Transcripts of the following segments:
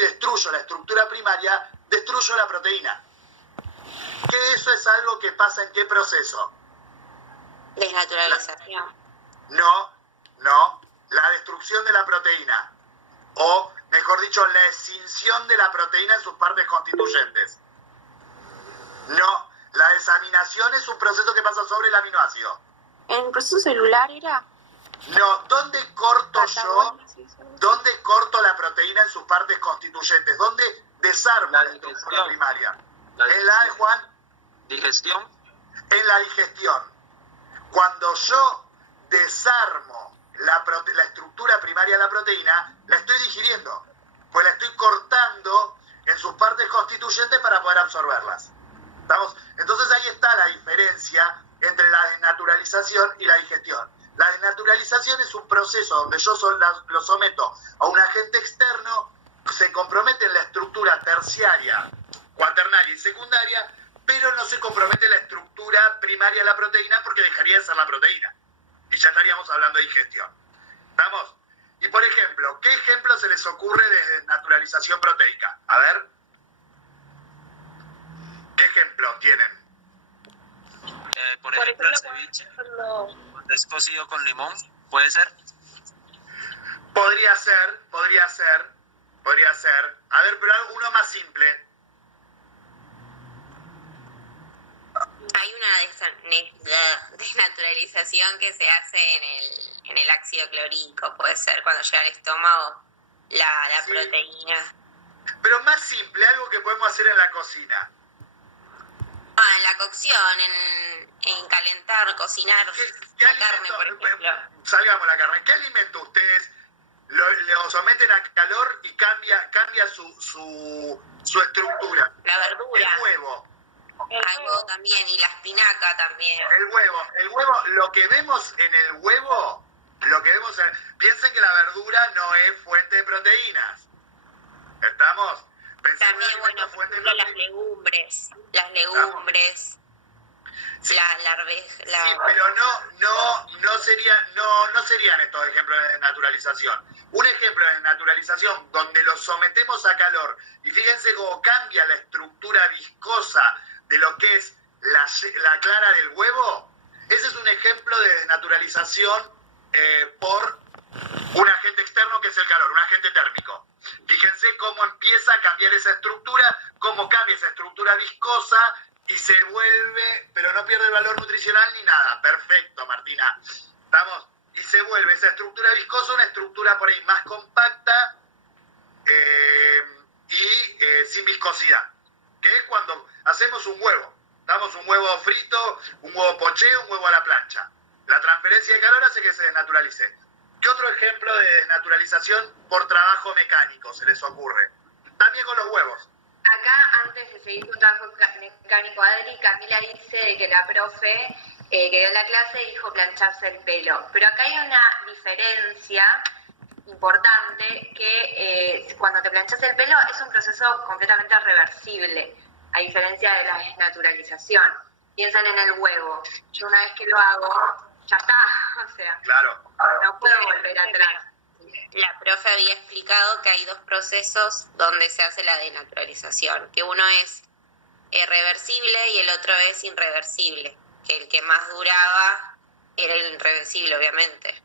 destruyo la estructura primaria, destruyo la proteína. Que eso es algo que pasa ¿en qué proceso? Desnaturalización. No, la destrucción de la proteína. O, mejor dicho, la escinsión de la proteína en sus partes constituyentes. No, la desaminación es un proceso que pasa sobre el aminoácido. ¿En el proceso celular era? No, ¿dónde corto yo? ¿Dónde corto la proteína en sus partes constituyentes? ¿Dónde desarmo la estructura primaria? ¿En la, Juan? Digestión. En la digestión. Cuando yo desarmo la estructura primaria de la proteína, la estoy digiriendo, pues la estoy cortando en sus partes constituyentes para poder absorberlas. ¿Estamos? Entonces ahí está la diferencia entre la desnaturalización y la digestión. La desnaturalización es un proceso donde yo lo someto a un agente externo, se compromete en la estructura terciaria, cuaternaria y secundaria, pero no se compromete la estructura primaria de la proteína porque dejaría de ser la proteína. Y ya estaríamos hablando de digestión. ¿Estamos? Y por ejemplo, ¿qué ejemplo se les ocurre de desnaturalización proteica? A ver. ¿Qué ejemplo tienen? Por ejemplo, el ceviche, cuando es cocido con limón, ¿puede ser? Podría ser. A ver, pero uno más simple. Hay una desnaturalización que se hace en el ácido clorhídrico, puede ser, cuando llega al estómago la Sí. proteína. Pero más simple, algo que podemos hacer en la cocina. En la cocción, en calentar, cocinar ¿Qué la carne, por ejemplo. Salgamos la carne. ¿Qué alimento ustedes lo someten a calor y cambia su estructura? La verdura. El huevo. Algo también, y la espinaca también. El huevo, lo que vemos en el huevo, piensen que la verdura no es fuente de proteínas. ¿Estamos? Pensemos También, en bueno, una por fuente de ejemplo, proteínas. las legumbres, Sí. la arveja. Sí, pero no serían estos ejemplos de naturalización. Un ejemplo de naturalización donde los sometemos a calor y fíjense cómo cambia la estructura viscosa de lo que es la clara del huevo. Ese es un ejemplo de naturalización por un agente externo que es el calor, un agente térmico. Fíjense cómo empieza a cambiar esa estructura, cómo cambia esa estructura viscosa y se vuelve, pero no pierde el valor nutricional ni nada. Perfecto, Martina. ¿Estamos? Y se vuelve esa estructura viscosa una estructura por ahí más compacta y sin viscosidad. Que es cuando hacemos un huevo. Damos un huevo frito, un huevo poché, un huevo a la plancha. La transferencia de calor hace que se desnaturalice. ¿Qué otro ejemplo de desnaturalización por trabajo mecánico se les ocurre? También con los huevos. Acá, antes de seguir con trabajo mecánico, Adri, Camila dice de que la profe que dio la clase dijo plancharse el pelo. Pero acá hay una diferencia importante que cuando te planchas el pelo es un proceso completamente reversible, a diferencia de la desnaturalización. Piensan en el huevo. Yo una vez que lo hago, ya está. O sea, Claro. no puedo volver atrás. La profe había explicado que hay dos procesos donde se hace la denaturalización, que uno es reversible y el otro es irreversible, que el que más duraba era el irreversible, obviamente.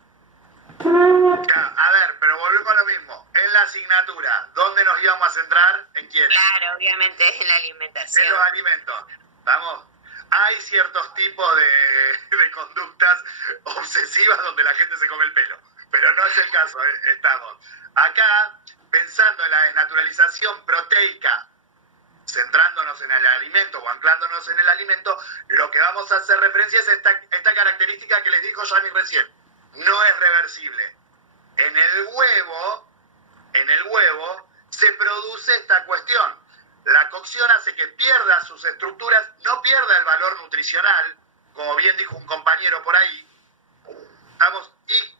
A ver, pero volvemos a lo mismo. En la asignatura, ¿dónde nos íbamos a centrar? ¿En quién? Claro, obviamente en la alimentación. En los alimentos. ¿Estamos? Hay ciertos tipos de conductas obsesivas donde la gente se come el pelo, pero no es el caso, estamos. Acá, pensando en la desnaturalización proteica, centrándonos en el alimento o anclándonos en el alimento, lo que vamos a hacer referencia es esta característica que les dijo Yami recién. No es reversible. En el huevo se produce esta cuestión. La cocción hace que pierda sus estructuras, no pierda el valor nutricional, como bien dijo un compañero por ahí, y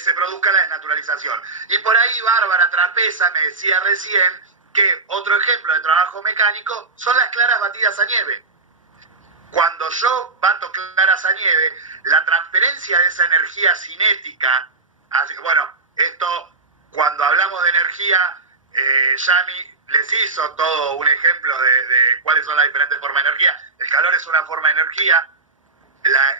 se produzca la desnaturalización. Y por ahí Bárbara Trapeza me decía recién que otro ejemplo de trabajo mecánico son las claras batidas a nieve. Cuando yo bato claras a nieve, la transferencia de esa energía cinética, bueno, esto cuando hablamos Yami les hizo todo un ejemplo de cuáles son las diferentes formas de energía. El calor es una forma de energía,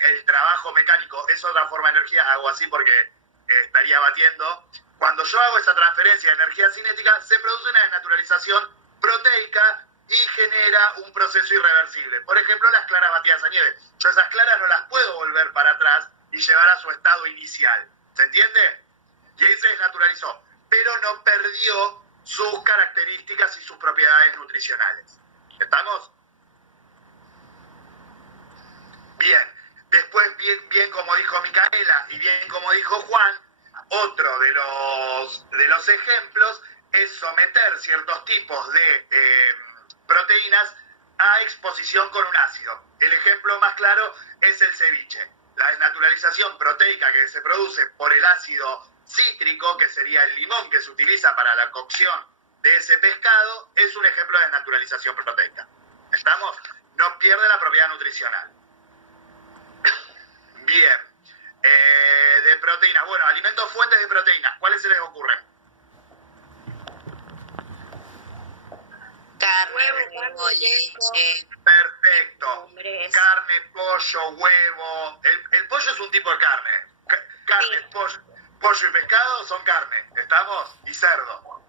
el trabajo mecánico es otra forma de energía. Hago así porque estaría batiendo. Cuando yo hago esa transferencia de energía cinética, se produce una desnaturalización proteica y genera un proceso irreversible. Por ejemplo, las claras batidas a nieve. Yo esas claras no las puedo volver para atrás y llevar a su estado inicial. ¿Se entiende? Y ahí se desnaturalizó, pero no perdió sus características y sus propiedades nutricionales. ¿Estamos? Bien. Después, bien como dijo Micaela y bien como dijo Juan, otro de los ejemplos es someter ciertos tipos de proteínas a exposición con un ácido. El ejemplo más claro es el ceviche. La desnaturalización proteica que se produce por el ácido cítrico, que sería el limón que se utiliza para la cocción de ese pescado, es un ejemplo de desnaturalización proteica. ¿Estamos? No pierde la propiedad nutricional. Bien. De proteínas. Bueno, alimentos fuentes de proteínas. ¿Cuáles se les ocurren? Carne, huevo, leche. Perfecto. Hombres. Carne, pollo, huevo. El pollo es un tipo de carne. Carne, sí. Pollo y pescado son carne. ¿Estamos? Y cerdo.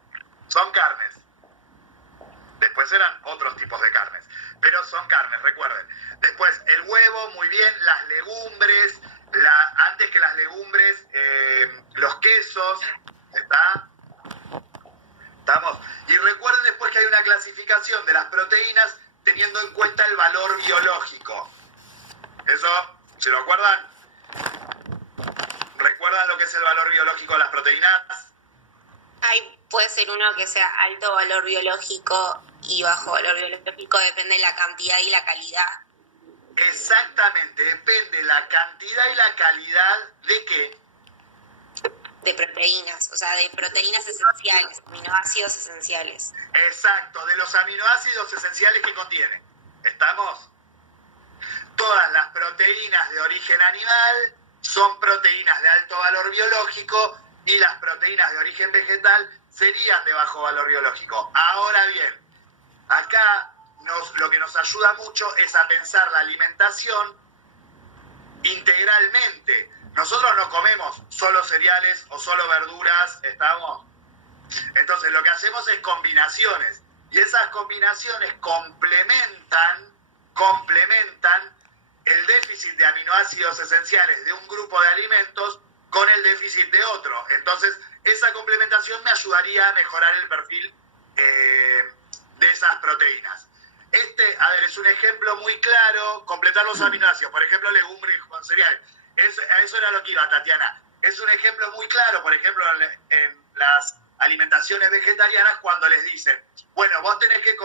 Son carnes. Después eran otros tipos de carnes. Pero son carnes, recuerden. Después, el huevo, muy bien. Las legumbres. Antes que las legumbres, los quesos. ¿Está? ¿Estamos? Y recuerden después que hay una clasificación de las proteínas teniendo en cuenta el valor biológico. ¿Eso? ¿Se lo acuerdan? ¿Recuerdan lo que es el valor biológico de las proteínas? Puede ser uno que sea alto valor biológico y bajo valor biológico, depende de la cantidad y la calidad. Exactamente, depende la cantidad y la calidad de qué. De proteínas, o sea, de proteínas esenciales, aminoácidos esenciales. Exacto, de los aminoácidos esenciales que contiene. ¿Estamos? Todas las proteínas de origen animal son proteínas de alto valor biológico y las proteínas de origen vegetal serían de bajo valor biológico. Ahora bien, acá lo que nos ayuda mucho es a pensar la alimentación integralmente. Nosotros no comemos solo cereales o solo verduras, ¿estamos? Entonces lo que hacemos es combinaciones. Y esas combinaciones complementan el déficit de aminoácidos esenciales de un grupo de alimentos con el déficit de otro. Entonces esa complementación me ayudaría a mejorar el perfil de esas proteínas. Es un ejemplo muy claro, completar los aminoácidos, por ejemplo, legumbres con cereales. A eso era lo que iba, Tatiana. Es un ejemplo muy claro, por ejemplo, en las alimentaciones vegetarianas, cuando les dicen, bueno, vos tenés que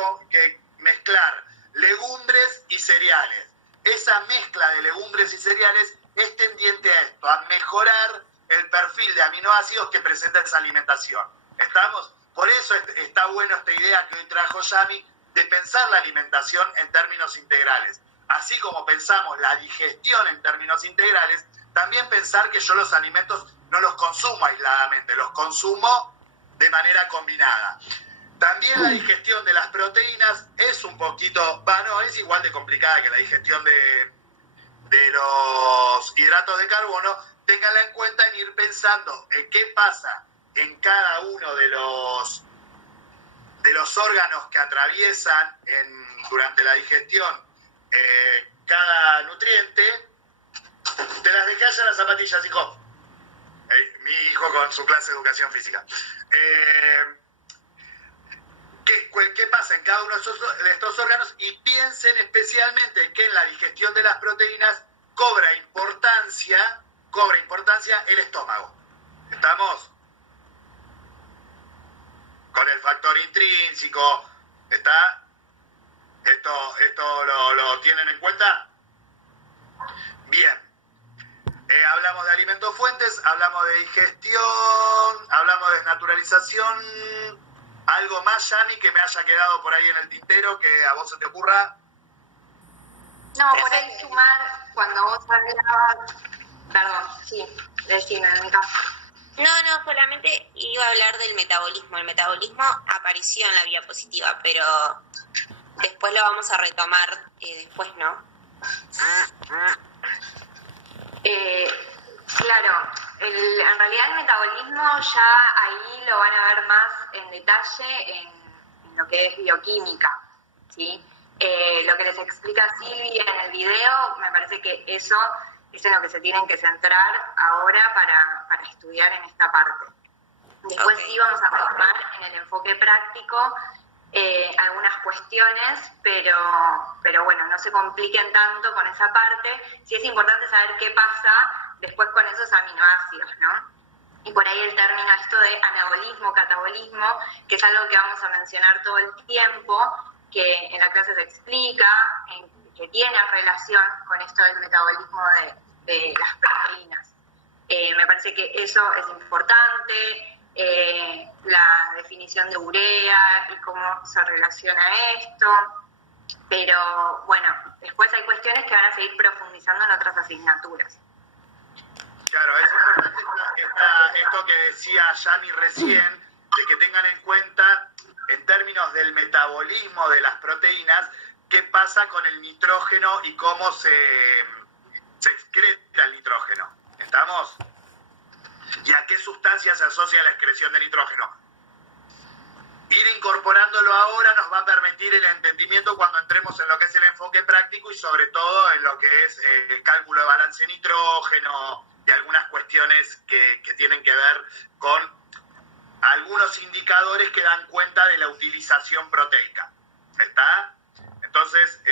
mezclar legumbres y cereales. Esa mezcla de legumbres y cereales es tendiente a esto, a mejorar el perfil de aminoácidos que presenta esa alimentación. ¿Estamos? Por eso está bueno esta idea que hoy trajo Yami, de pensar la alimentación en términos integrales. Así como pensamos la digestión en términos integrales, también pensar que yo los alimentos no los consumo aisladamente, los consumo de manera combinada. También la digestión de las proteínas es un poquito, es igual de complicada que la digestión de los hidratos de carbono. Ténganla en cuenta en ir pensando en qué pasa en cada uno de los órganos que atraviesan durante la digestión cada nutriente. Te las dejé allá las zapatillas, hijo. Mi hijo con su clase de educación física. ¿Qué pasa en cada uno de estos órganos? Y piensen especialmente que en la digestión de las proteínas cobra importancia el estómago. ¿Estamos? Con el factor intrínseco, ¿está? ¿Esto lo tienen en cuenta? Bien. Hablamos de alimentos fuentes, hablamos de digestión, hablamos de desnaturalización. ¿Algo más, Yami, que me haya quedado por ahí en el tintero que a vos se te ocurra? No, por ahí sumar, cuando vos hablabas... Perdón, sí, decime, en mi caso. No, solamente iba a hablar del metabolismo. El metabolismo apareció en la diapositiva, pero después lo vamos a retomar después, ¿no? Claro, en realidad el metabolismo ya ahí lo van a ver más en detalle en lo que es bioquímica, ¿sí? Lo que les explica Silvia en el video, me parece que eso es en lo que se tienen que centrar ahora para estudiar en esta parte. Después Okay. sí vamos a retomar en el enfoque práctico algunas cuestiones, pero bueno, no se compliquen tanto con esa parte. Sí es importante saber qué pasa después con esos aminoácidos, ¿no? Y por ahí el término esto de anabolismo, catabolismo, que es algo que vamos a mencionar todo el tiempo, que en la clase se explica, que tiene relación con esto del metabolismo de las proteínas. Me parece que eso es importante. La definición de urea y cómo se relaciona esto, pero bueno, después hay cuestiones que van a seguir profundizando en otras asignaturas. Claro, es importante esto que decía Yami recién, de que tengan en cuenta, en términos del metabolismo de las proteínas, qué pasa con el nitrógeno y cómo se excreta el nitrógeno. ¿Estamos? ¿Y a qué sustancias se asocia la excreción de nitrógeno? Ir incorporándolo ahora nos va a permitir el entendimiento cuando entremos en lo que es el enfoque práctico y sobre todo en lo que es el cálculo de balance de nitrógeno y algunas cuestiones que tienen que ver con algunos indicadores que dan cuenta de la utilización proteica. ¿Está? Entonces,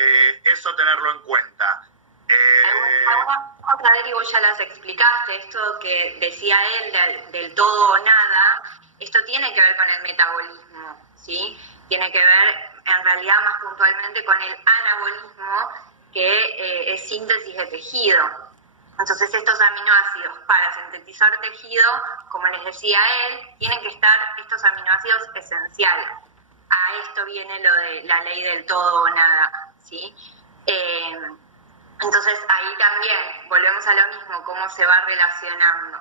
eso tenerlo en cuenta. Algunas cosas, Adri, vos ya las explicaste, esto que decía él del todo o nada, esto tiene que ver con el metabolismo, ¿sí? Tiene que ver en realidad más puntualmente con el anabolismo, que es síntesis de tejido. Entonces estos aminoácidos para sintetizar tejido, como les decía él, tienen que estar estos aminoácidos esenciales. A esto viene lo de la ley del todo o nada, ¿sí? Entonces ahí también volvemos a lo mismo, cómo se va relacionando.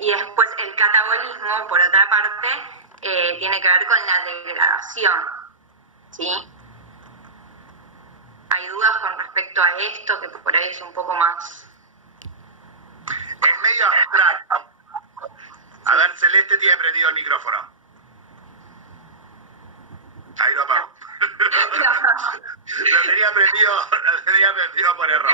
Y después el catabolismo, por otra parte, tiene que ver con la degradación, ¿sí? ¿Hay dudas con respecto a esto, que por ahí es un poco más? Es medio abstracto. A ver, Celeste tiene prendido el micrófono. Ahí lo apago. Lo tenía prendido por error.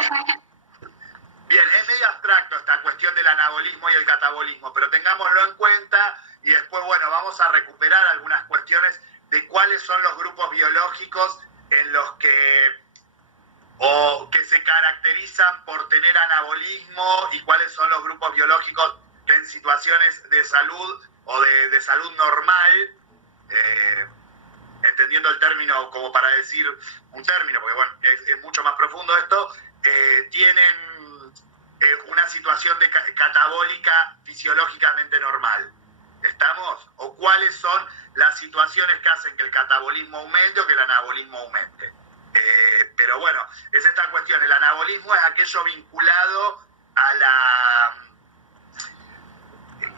Bien, es medio abstracto esta cuestión del anabolismo y el catabolismo, pero tengámoslo en cuenta y después, bueno, vamos a recuperar algunas cuestiones de cuáles son los grupos biológicos en los que se caracterizan por tener anabolismo y cuáles son los grupos biológicos que en situaciones de salud o de salud normal, entendiendo el término como para decir un término, porque bueno, es mucho más profundo esto, tienen una situación de catabólica fisiológicamente normal. ¿Estamos? ¿O cuáles son las situaciones que hacen que el catabolismo aumente o que el anabolismo aumente? Pero bueno, es esta cuestión. El anabolismo es aquello vinculado a la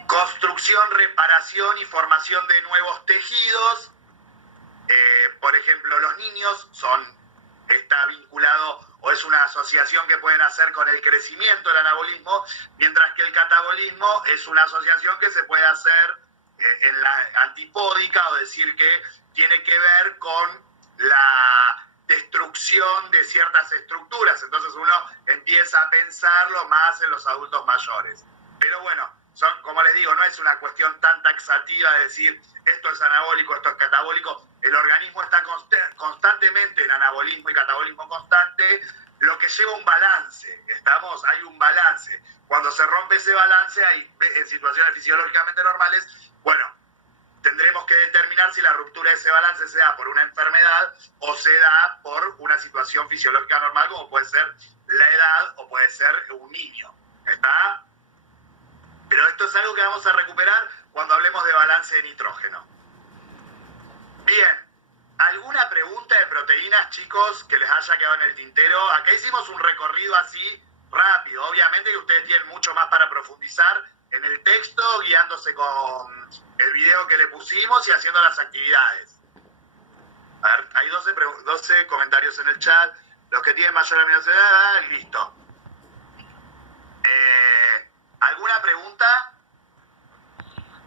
construcción, reparación y formación de nuevos tejidos. Por ejemplo, los niños está vinculado o es una asociación que pueden hacer con el crecimiento del anabolismo, mientras que el catabolismo es una asociación que se puede hacer en la antipódica, o decir que tiene que ver con la destrucción de ciertas estructuras. Entonces uno empieza a pensarlo más en los adultos mayores. Pero bueno, como les digo, no es una cuestión tan taxativa de decir esto es anabólico, esto es catabólico. El organismo está constantemente en anabolismo y catabolismo constante, lo que lleva un balance. Hay un balance. Cuando se rompe ese balance, en situaciones fisiológicamente normales, bueno, tendremos que determinar si la ruptura de ese balance se da por una enfermedad o se da por una situación fisiológica normal, como puede ser la edad o puede ser un niño. ¿Está? Pero esto es algo que vamos a recuperar cuando hablemos de balance de nitrógeno. Bien, ¿alguna pregunta de proteínas, chicos, que les haya quedado en el tintero? Acá hicimos un recorrido así rápido. Obviamente que ustedes tienen mucho más para profundizar en el texto, guiándose con el video que le pusimos y haciendo las actividades. A ver, hay 12 comentarios en el chat. Los que tienen mayor edad, listo. ¿Alguna pregunta?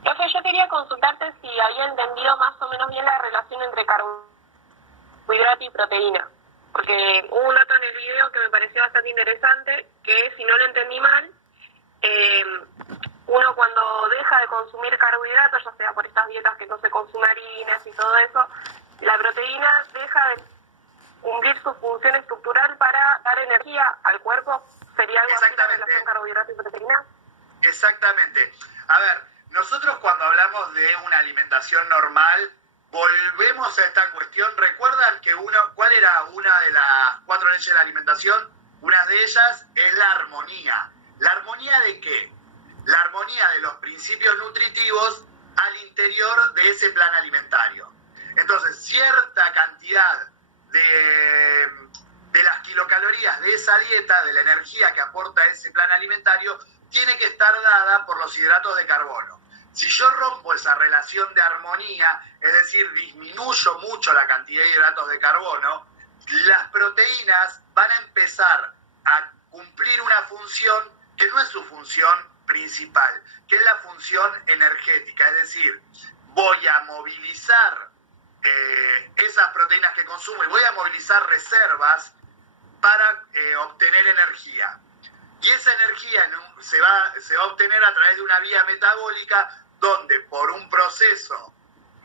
Profe, yo quería consultarte si había entendido más o menos bien la relación entre carbohidrato y proteína. Porque hubo un dato en el video que me pareció bastante interesante, que si no lo entendí mal, uno cuando deja de consumir carbohidratos, ya sea por estas dietas que no se consume harinas y todo eso, la proteína deja de cumplir su función estructural para dar energía al cuerpo. ¿Sería algo así la relación carbohidrato y proteína? Exactamente. A ver, nosotros cuando hablamos de una alimentación normal, volvemos a esta cuestión. ¿Recuerdan que cuál era una de las 4 leyes de la alimentación? Una de ellas es la armonía. ¿La armonía de qué? La armonía de los principios nutritivos al interior de ese plan alimentario. Entonces, cierta cantidad de las kilocalorías de esa dieta, de la energía que aporta ese plan alimentario, tiene que estar dada por los hidratos de carbono. Si yo rompo esa relación de armonía, es decir, disminuyo mucho la cantidad de hidratos de carbono, las proteínas van a empezar a cumplir una función que no es su función principal, que es la función energética. Es decir, voy a movilizar esas proteínas que consumo y voy a movilizar reservas para obtener energía. Y esa energía se va a obtener a través de una vía metabólica donde por un proceso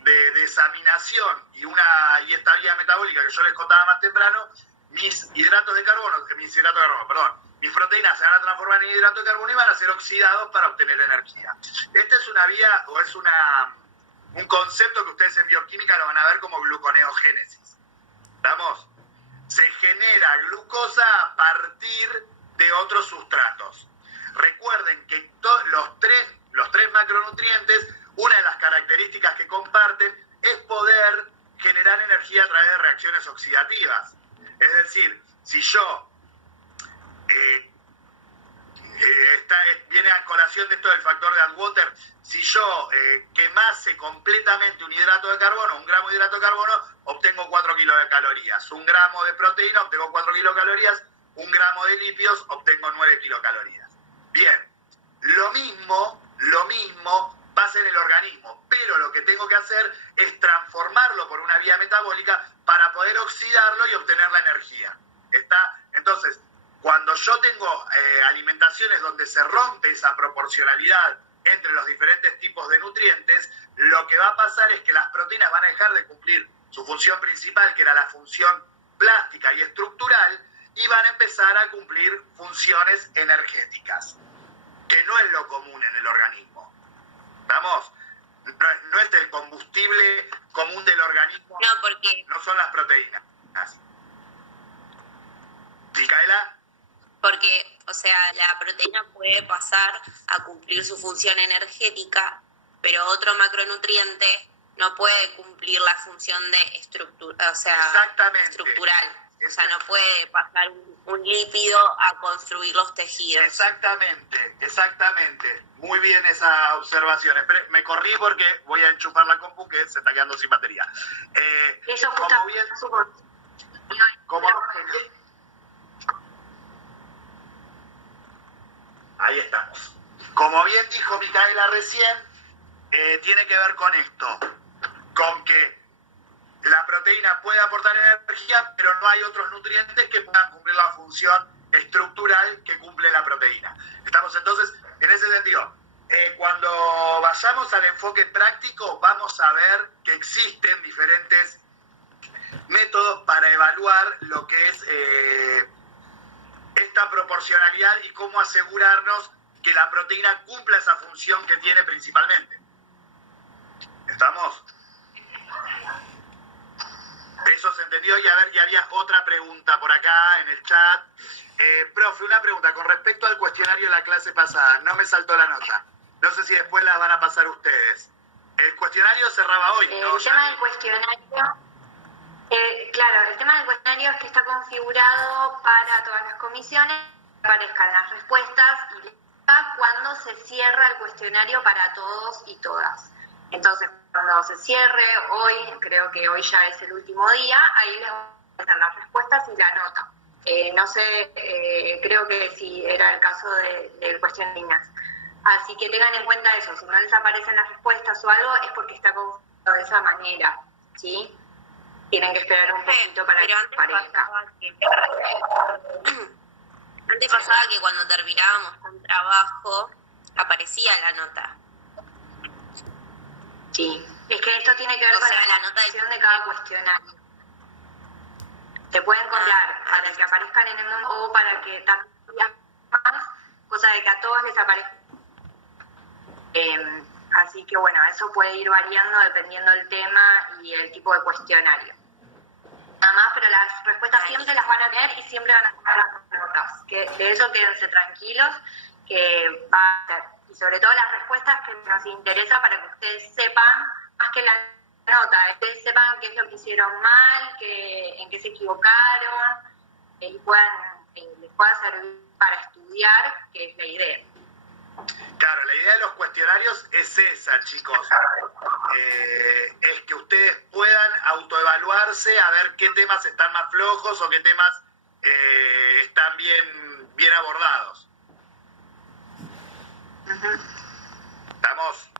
de desaminación y esta vía metabólica que yo les contaba más temprano, mis proteínas se van a transformar en hidrato de carbono y van a ser oxidados para obtener energía. Esta es una vía o es un concepto que ustedes en bioquímica lo van a ver como gluconeogénesis. ¿Estamos? Se genera glucosa a partir de otros sustratos. Recuerden que los tres macronutrientes, una de las características que comparten es poder generar energía a través de reacciones oxidativas. Es decir, si yo viene a colación de esto del factor de Atwater, si yo quemase completamente un hidrato de carbono, 1 gramo de hidrato de carbono, obtengo 4 kilocalorías. 1 gramo de proteína, obtengo 4 kilocalorías. 1 gramo de lípidos, obtengo 9 kilocalorías. Bien, lo mismo pasa en el organismo, pero lo que tengo que hacer es transformarlo por una vía metabólica para poder oxidarlo y obtener la energía. ¿Está? Entonces, cuando yo tengo alimentaciones donde se rompe esa proporcionalidad entre los diferentes tipos de nutrientes, lo que va a pasar es que las proteínas van a dejar de cumplir su función principal, que era la función plástica y estructural, y van a empezar a cumplir funciones energéticas, que no es lo común en el organismo. ¿Vamos? No es el combustible común del organismo. No, porque... No son las proteínas. ¿Micaela? Porque, o sea, la proteína puede pasar a cumplir su función energética, pero otro macronutriente no puede cumplir la función de estructura, o sea, estructural. O sea, no puede pasar un lípido a construir los tejidos. Exactamente. Muy bien esa observación. Me corrí porque voy a enchufar la compu que se está quedando sin batería. Eso como bien, ahí estamos. Como bien dijo Micaela recién, tiene que ver con esto, con que la proteína puede aportar energía, pero no hay otros nutrientes que puedan cumplir la función estructural que cumple la proteína. Estamos entonces, en ese sentido, cuando vayamos al enfoque práctico, vamos a ver que existen diferentes métodos para evaluar lo que es esta proporcionalidad y cómo asegurarnos que la proteína cumpla esa función que tiene principalmente. ¿Estamos? Eso se entendió. Y a ver, ya había otra pregunta por acá en el chat. Profe, una pregunta con respecto al cuestionario de la clase pasada. No me saltó la nota. No sé si después las van a pasar ustedes. El cuestionario cerraba hoy, ¿no? El tema del cuestionario, el tema del cuestionario es que está configurado para todas las comisiones, que aparezcan las respuestas y cuando se cierra el cuestionario para todos y todas. Entonces, cuando se cierre, hoy, creo que hoy ya es el último día, ahí les van a hacer las respuestas y la nota. No sé, creo que sí era el caso del cuestionario. Así que tengan en cuenta eso, si no les aparecen las respuestas o algo, es porque está configurado de esa manera, ¿sí? Tienen que esperar un poquito para que aparezca. Antes pasaba que cuando terminábamos un trabajo aparecía la nota. Sí, es que esto tiene que ver con la nota de cada cuestionario. Te pueden copiar para que aparezcan en el momento o para que también más, cosa de que a todos les aparezca. Así que bueno, eso puede ir variando dependiendo del tema y el tipo de cuestionario. Nada más, pero las respuestas siempre las van a tener y siempre van a estar las notas. Que de eso quédense tranquilos, que va a ser. Y sobre todo las respuestas que nos interesa para que ustedes sepan, más que la nota, ustedes sepan qué es lo que hicieron mal, en qué se equivocaron, y les pueda servir para estudiar, que es la idea. Claro, la idea de los cuestionarios es esa, chicos. Es que ustedes puedan autoevaluarse, a ver qué temas están más flojos o qué temas están bien abordados. ¿Estamos?